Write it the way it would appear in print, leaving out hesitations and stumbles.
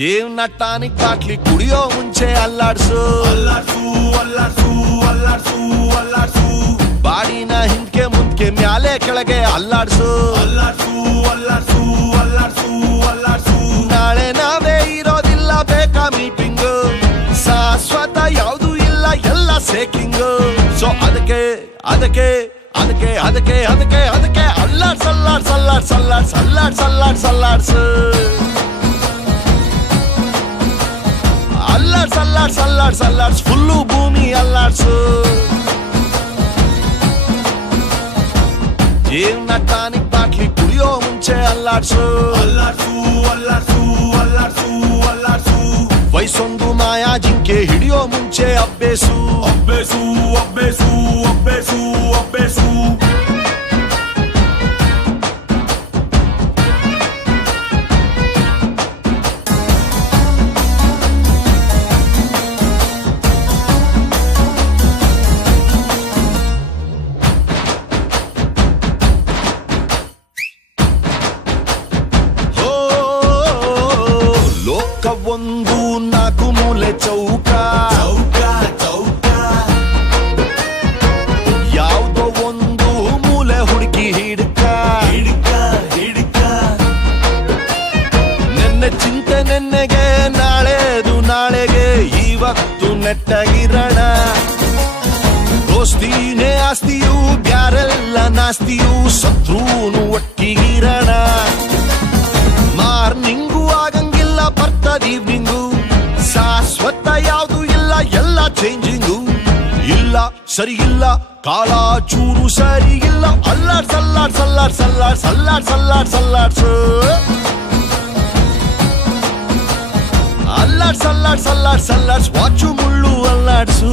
ಜೀವನ tonic bottle ಕುಡಿಯೋ ಮುಂಚೆ ಅಲ್ಲಾಡ್ಸು ಅಲ್ಲಾಡ್ಸು ಅಲ್ಲಾಡ್ಸು ಅಲ್ಲಾಡ್ಸು ಅಲ್ಲಾಡ್ಸು ಬಾಡಿನ ಹಿಂದ್ಕೆ ಮುಂದ್ಕೆ ಮ್ಯಾಲೆ ಕೆಳಗೆ ಅಲ್ಲಾಡ್ಸು ಅಲ್ಲಾಡ್ಸು ಅಲ್ಲಾಡ್ಸು ಅಲ್ಲಾಡ್ಸು ಅಲ್ಲಾಡ್ಸು ನಾಳೆ ನಾವೇ ಇರೋದಿಲ್ಲ ಬೇಕಾ ಮೀಟಿಂಗ್ ಶಾಶ್ವತ ಯಾವುದು ಇಲ್ಲ ಎಲ್ಲ ಸೇಕಿಂಗ್ ಸೊ ಅದಕ್ಕೆ ಅದಕ್ಕೆ ಅದಕ್ಕೆ ಅದಕ್ಕೆ ಅದಕ್ಕೆ ಅದಕ್ಕೆ ಅಲ್ಲಾಡ್ಸ್ ಅಲ್ಲಾಡ್ಸ್ ಅಲ್ಲಾಡ್ಸ್ ಅಲ್ಲಾಡ್ಸ್ ಅಲ್ಲಾಡ್ಸ್ ಅಲ್ಲಾಡ್ಸ್ ಅಲ್ಲಾಡ್ಸು ಅಲ್ಲಾಡ್ಸ್ ಅಲ್ಲಾಡ್ಸ್ ಅಲ್ಲಾಡ್ಸ್ ಅಲ್ಲಾಡ್ಸ್ ಫುಲ್ಲು ಭೂಮಿ ಅಲ್ಲಾಡ್ಸು ಜೀವನ ಟಾನಿಕ್ ಬಾಟ್ಲಿ ಕುಡಿಯೋ ಮುಂಚೆ ಅಲ್ಲಾಡ್ಸು ಅಲ್ಲಾಡ್ಸು ಅಲ್ಲಾಡ್ಸು ಅಲ್ಲಾಡ್ಸು ಅಲ್ಲಾಡ್ಸು ವಯಸ್ಸೊಂದು ಮಾಯಾ ಜಿಂಕೆ ಹಿಡಿಯೋ ಮುಂಚೆ ಅಬ್ಬೇಸು ಅಬ್ಬೇಸು ಅಬ್ಬೇಸು ಅಬ್ಬೇಸು ಅಬ್ಬೇಸು ಒಂದು ನಾಲ್ಕು ಮೂಲೆ ಚೌಕ ಚೌಕ ಚೌಕ ಯಾವುದೋ ಒಂದು ಮೂಲೆ ಹುಡುಕಿ ಹಿಡ್ಕ ಹಿಡ್ಕ ಹಿಡ್ಕ ನೆನ್ನೆ ಚಿಂತೆ ನೆನ್ನೆಗೆ ನಾಳೆದು ನಾಳೆಗೆ ಇವತ್ತು ನೆಟ್ಟಗಿರೋಣ ದೋಸ್ತಿನೇ ಆಸ್ತಿಯು ಬ್ಯಾರೆಲ್ಲ ನಾಸ್ತಿಯು ಶತ್ರುನು ಒಟ್ಟಿಗಿರೋಣ ಮಾರ್ನಿಂಗು ಆಗಂಗಿಲ್ಲ ಬರ್ತದ ಈವ್ನಿಂಗು ಶಾಶ್ವತ ಯಾವುದು ಇಲ್ಲ ಎಲ್ಲ ಚೇಂಜಿಂಗು ಇಲ್ಲ ಸರಿ ಇಲ್ಲ ಕಾಲ ಚೂರು ಸರಿ ಇಲ್ಲ ಅಲ್ಲಾಡ್ಸ್ ಅಲ್ಲಾಡ್ಸ್ ಅಲ್ಲಾಡ್ಸ್ ಅಲ್ಲಾಡ್ಸ್ ಅಲ್ಲಾಡ್ಸ್ ಅಲ್ಲಾಡ್ಸ್ ಅಲ್ಲಾಡ್ಸ್ ಅಲ್ಲಾಡ್ಸ್ ಅಲ್ಲಾಡ್ಸ್ ಅಲ್ಲಾಡ್ಸ್ ಅಲ್ಲಾಡ್ಸ್ ವಾಚು ಮುಳ್ಳು ಅಲ್ಲಾಡ್ಸು